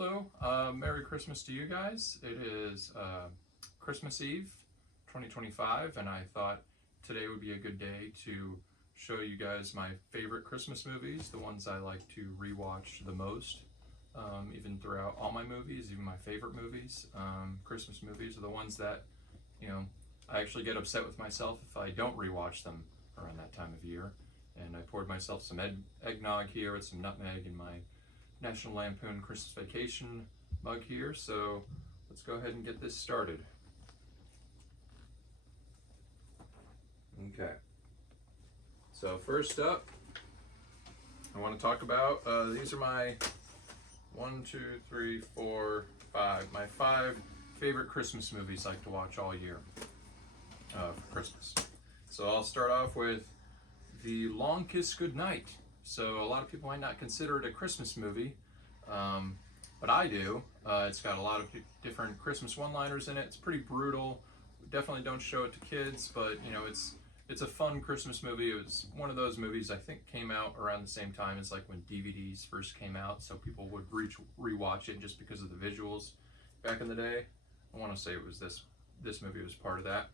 Hello, Merry Christmas to you guys. It is Christmas Eve 2025, and I thought today would be a good day to show you guys my favorite Christmas movies, the ones I like to rewatch the most, even throughout all my movies, even my favorite movies. Christmas movies are the ones that, I actually get upset with myself if I don't rewatch them around that time of year. And I poured myself some eggnog here with some nutmeg in my National Lampoon Christmas Vacation mug here, so let's go ahead and get this started. Okay, so first up, I want to talk about, these are my 1, 2, 3, 4, 5, my 5 favorite Christmas movies I like to watch all year for Christmas. So I'll start off with The Long Kiss Goodnight. So a lot of people might not consider it a Christmas movie, but I do. It's got a lot of different Christmas one-liners in it. It's pretty brutal. Definitely don't show it to kids, but it's a fun Christmas movie. It was one of those movies I think came out around the same time as like when DVDs first came out, so people would rewatch it just because of the visuals back in the day. I want to say it was this movie was part of that.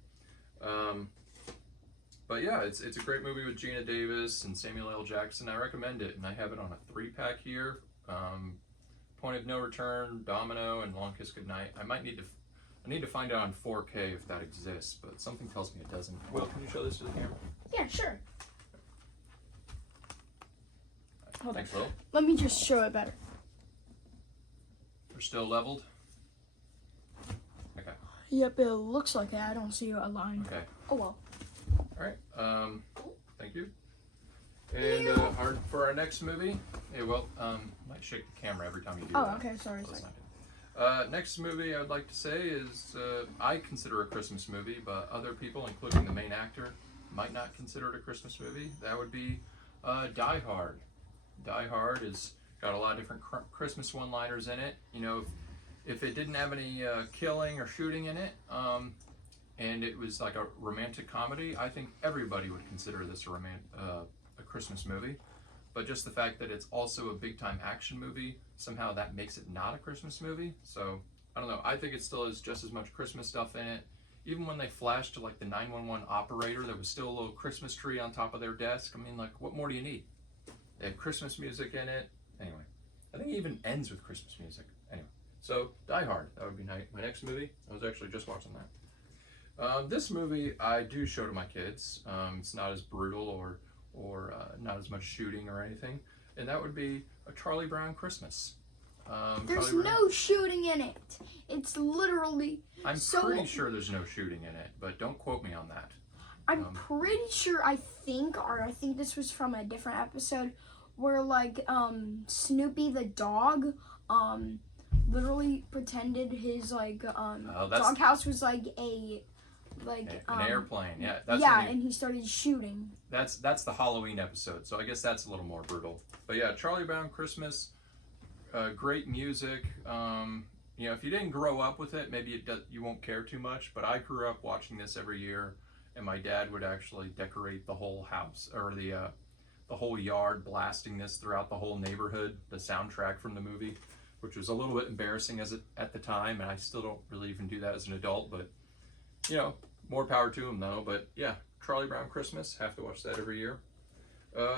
But yeah, it's a great movie with Gina Davis and Samuel L. Jackson. I recommend it, and I have it on a 3-pack here. Point of No Return, Domino, and Long Kiss Goodnight. I need to find it on 4K if that exists, but something tells me it doesn't. Will, can you show this to the camera? Yeah, sure. Hold Thanks, on. Will. Let me just show it better. We're still leveled? Okay. Yep, it looks like it. I don't see a line. Okay. Oh well. All right. Thank you. And for our next movie, might shake the camera every time you do that. Oh, okay. Sorry. So that's not good. Next movie I would like to say is I consider a Christmas movie, but other people, including the main actor, might not consider it a Christmas movie. That would be Die Hard. Die Hard has got a lot of different Christmas one-liners in it. If it didn't have any killing or shooting in it, and it was like a romantic comedy, I think everybody would consider this a Christmas movie. But just the fact that it's also a big-time action movie, somehow that makes it not a Christmas movie. So, I don't know, I think it still has just as much Christmas stuff in it. Even when they flashed to like the 911 operator, there was still a little Christmas tree on top of their desk. I mean, like, what more do you need? They have Christmas music in it. Anyway, I think it even ends with Christmas music. Anyway, so Die Hard, that would be my next movie. I was actually just watching that. This movie I do show to my kids. It's not as brutal or not as much shooting or anything, and that would be A Charlie Brown Christmas. There's no shooting in it. It's literally. I'm pretty sure there's no shooting in it, but don't quote me on that. I'm pretty sure. I think this was from a different episode where like Snoopy the dog literally pretended his like doghouse was like an airplane. Yeah, and he started shooting. That's the Halloween episode, so I guess that's a little more brutal. But yeah, Charlie Brown Christmas, great music. If you didn't grow up with it, maybe you won't care too much. But I grew up watching this every year, and my dad would actually decorate the whole house or the whole yard, blasting this throughout the whole neighborhood. The soundtrack from the movie, which was a little bit embarrassing at the time, and I still don't really even do that as an adult, but more power to him though. But yeah, Charlie Brown Christmas, have to watch that every year.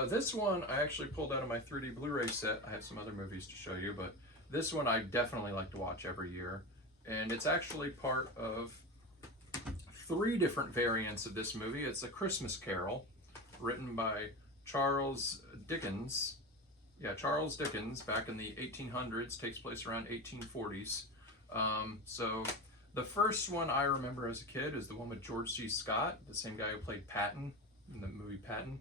This one I actually pulled out of my 3D Blu-ray set. I have some other movies to show you, but this one I definitely like to watch every year. And it's actually part of 3 different variants of this movie. It's A Christmas Carol, written by Charles Dickens. Yeah, Charles Dickens, back in the 1800s, takes place around 1840s. So the first one I remember as a kid is the one with George C. Scott, the same guy who played Patton in the movie Patton.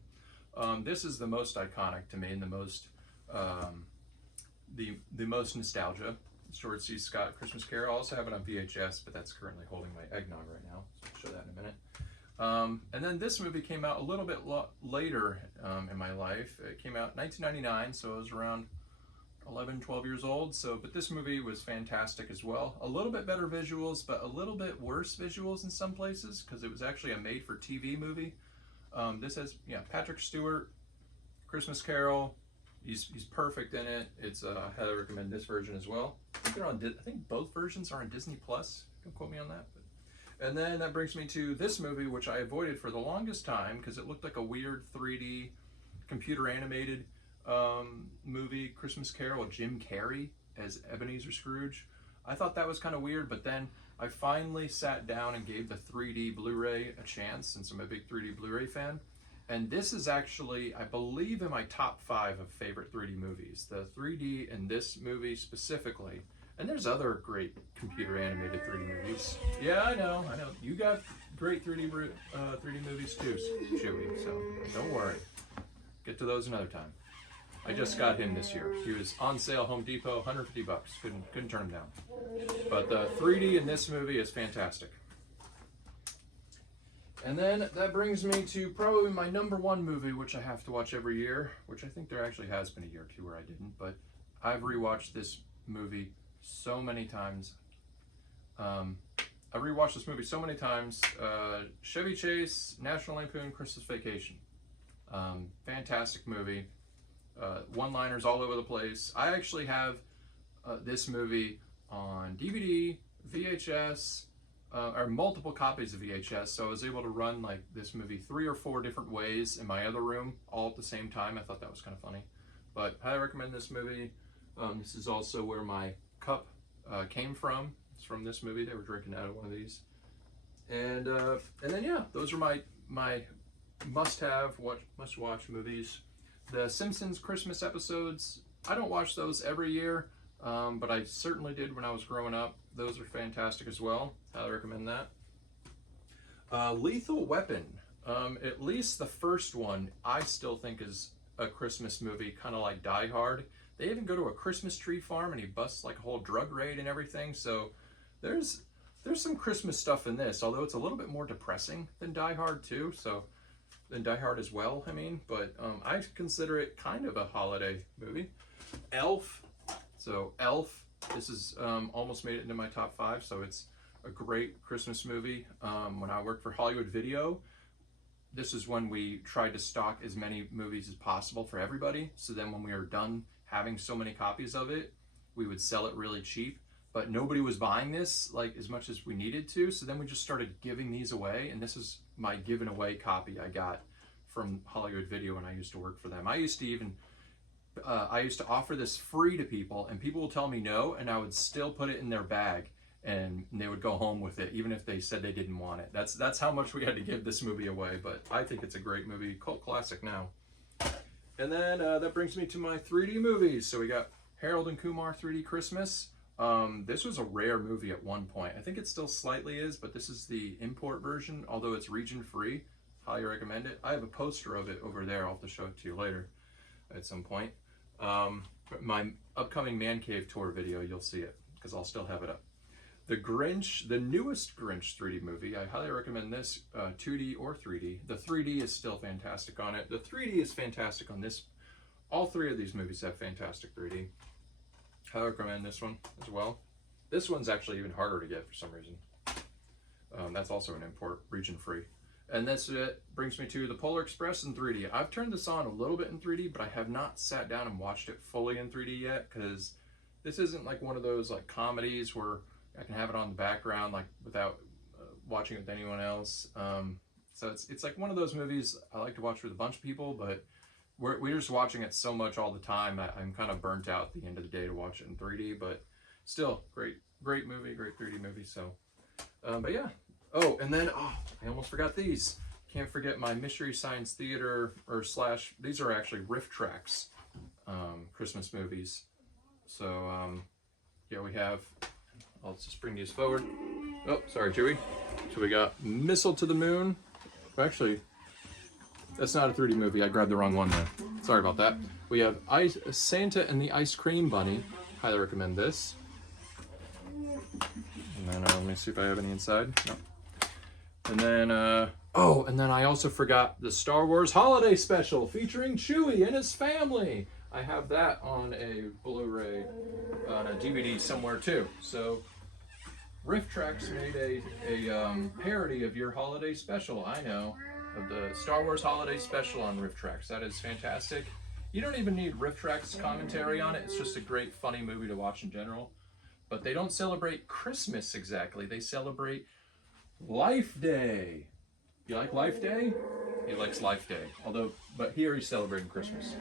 This is the most iconic to me and the most nostalgia. It's George C. Scott, Christmas Carol. I also have it on VHS, but that's currently holding my eggnog right now, so I'll show that in a minute. And then this movie came out a little bit later in my life. It came out in 1999, so I was around 11, 12 years old. But this movie was fantastic as well. A little bit better visuals, but a little bit worse visuals in some places because it was actually a made-for-TV movie. This has Patrick Stewart, Christmas Carol. He's perfect in it. It's I highly recommend this version as well. think they're on. I think both versions are on Disney Plus. Don't quote me on that. But. And then that brings me to this movie, which I avoided for the longest time because it looked like a weird 3D computer animated movie, Christmas Carol with Jim Carrey as Ebenezer Scrooge. I thought that was kind of weird, but then I finally sat down and gave the 3D Blu-ray a chance, since I'm a big 3D Blu-ray fan. And this is actually, I believe, in my top 5 of favorite 3D movies. The 3D in this movie specifically. And there's other great computer animated 3D movies. Yeah, I know. You got great 3D movies too, Chewy, so don't worry. Get to those another time. I just got him this year. He was on sale, Home Depot, $150. Couldn't turn him down. But the 3D in this movie is fantastic. And then that brings me to probably my #1 movie, which I have to watch every year, which I think there actually has been a year or two where I didn't, but I've rewatched this movie so many times. I've rewatched this movie so many times. Chevy Chase, National Lampoon, Christmas Vacation. Fantastic movie. One-liners all over the place. I actually have this movie on DVD, VHS, or multiple copies of VHS, so I was able to run like this movie 3 or 4 different ways in my other room all at the same time. I thought that was kind of funny, but I recommend this movie. This is also where my cup came from. It's from this movie. They were drinking out of one of these, and then yeah, those are my must-watch movies. The Simpsons Christmas episodes, I don't watch those every year, but I certainly did when I was growing up. Those are fantastic as well. I recommend that. Lethal Weapon, at least the first one, I still think is a Christmas movie, kind of like Die Hard. They even go to a Christmas tree farm and he busts like a whole drug raid and everything. So there's some Christmas stuff in this, although it's a little bit more depressing than Die Hard too. So than Die Hard as well, I mean, but I consider it kind of a holiday movie. Elf, so Elf, this is almost made it into my top 5, so it's a great Christmas movie. When I worked for Hollywood Video, this is when we tried to stock as many movies as possible for everybody, so then when we were done having so many copies of it, we would sell it really cheap, but nobody was buying this like as much as we needed to, so then we just started giving these away, and this is my given away copy I got from Hollywood Video when I used to work for them. I used to offer this free to people, and people will tell me no, and I would still put it in their bag, and they would go home with it, even if they said they didn't want it. That's how much we had to give this movie away, but I think it's a great movie, cult classic now. And then that brings me to my 3D movies. So we got Harold and Kumar 3D Christmas. This was a rare movie at one point. I think it still slightly is, but this is the import version, although it's region free. Highly recommend it. I have a poster of it over there. I'll have to show it to you later at some point. My upcoming Man Cave tour video, you'll see it because I'll still have it up. The Grinch, the newest Grinch 3D movie, I highly recommend this, 2D or 3D. The 3D is still fantastic on it. The 3D is fantastic on this. All 3 of these movies have fantastic 3D. I recommend this one as well. This one's actually even harder to get for some reason. That's also an import, region free. And that's it. Brings me to the Polar Express in 3D. I've turned this on a little bit in 3D, but I have not sat down and watched it fully in 3D yet, because this isn't like one of those like comedies where I can have it on the background like without watching it with anyone else. So it's like one of those movies I like to watch with a bunch of people, but we're just watching it so much all the time. I'm kind of burnt out at the end of the day to watch it in 3D, but still great movie, great 3D movie. So, but yeah. Oh, and then I almost forgot these. Can't forget my Mystery Science Theater these are actually riff tracks, Christmas movies. So yeah, we have. I'll just bring these forward. Oh, sorry, Chewy. So we got Missile to the Moon. Actually, that's not a 3D movie. I grabbed the wrong one there. Sorry about that. We have Santa and the Ice Cream Bunny. Highly recommend this. And then let me see if I have any inside. No. And then, and then I also forgot the Star Wars Holiday Special featuring Chewie and his family. I have that on a Blu-ray, on a DVD somewhere too. So, Riff Tracks made a parody of your holiday special. I know, of the Star Wars Holiday Special on Riff Tracks. That is fantastic. You don't even need Riff Tracks commentary on it. It's just a great, funny movie to watch in general. but they don't celebrate Christmas exactly. They celebrate Life Day. You like Life Day? He likes Life Day. But here he's celebrating Christmas.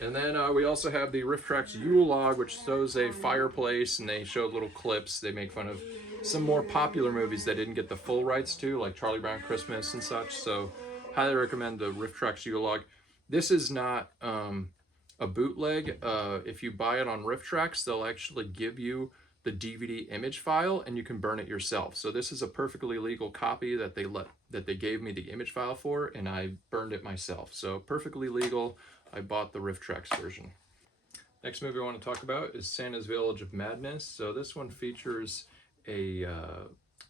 And then we also have the Riff Tracks Yule log, which shows a fireplace, and they show little clips. They make fun of some more popular movies that didn't get the full rights to, like Charlie Brown Christmas and such. So highly recommend the Riff Tracks Yule log. This is not a bootleg. If you buy it on Riff Tracks, they'll actually give you the DVD image file, and you can burn it yourself. So this is a perfectly legal copy that they gave me the image file for, and I burned it myself. So perfectly legal. I bought the Riff Tracks version. Next movie I want to talk about is Santa's Village of Madness. So this one features a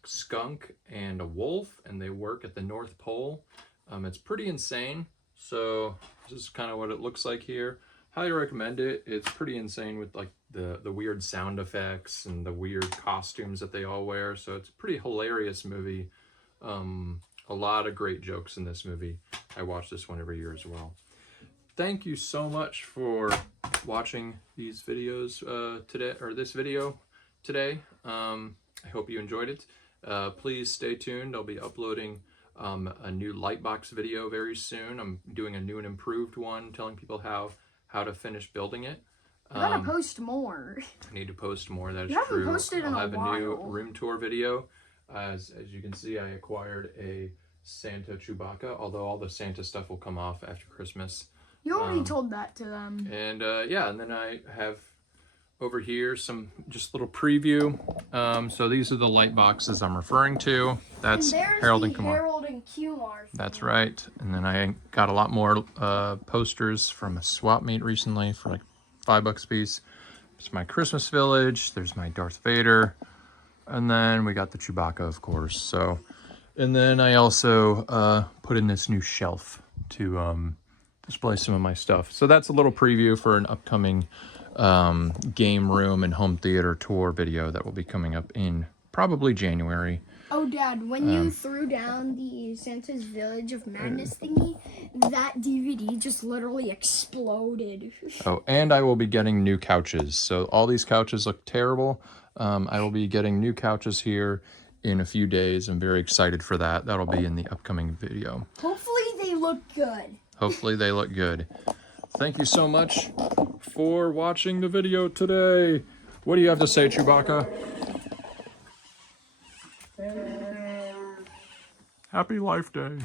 skunk and a wolf, and they work at the North Pole. It's pretty insane. So this is kind of what it looks like here. Highly recommend it. It's pretty insane with like the weird sound effects and the weird costumes that they all wear. So it's a pretty hilarious movie. A lot of great jokes in this movie. I watch this one every year as well. Thank you so much for watching these videos today, or this video today. I hope you enjoyed it. Please stay tuned. I'll be uploading a new Lightbox video very soon. I'm doing a new and improved one, telling people how to finish building it. You gotta post more. I need to post more. That is you haven't true. Posted in I'll have a while. a new room tour video. As you can see, I acquired a Santa Chewbacca, although all the Santa stuff will come off after Christmas. You already told that to them. And yeah, and then I have over here some just little preview. So these are the light boxes I'm referring to. That's Harold and Kumar. Harold and Kumar. That's right. And then I got a lot more posters from a swap meet recently for like $5 a piece. There's my Christmas Village. There's my Darth Vader. And then we got the Chewbacca, of course. So, and then I also put in this new shelf to display some of my stuff. So that's a little preview for an upcoming game room and home theater tour video that will be coming up in probably January. Oh, Dad, when you threw down the Santa's Village of Madness thingy, that DVD just literally exploded. Oh, and I will be getting new couches. So all these couches look terrible. I will be getting new couches here in a few days. I'm very excited for that. That'll be in the upcoming video. Hopefully they look good. Hopefully they look good. Thank you so much for watching the video today. What do you have to say, Chewbacca? Happy Life Day.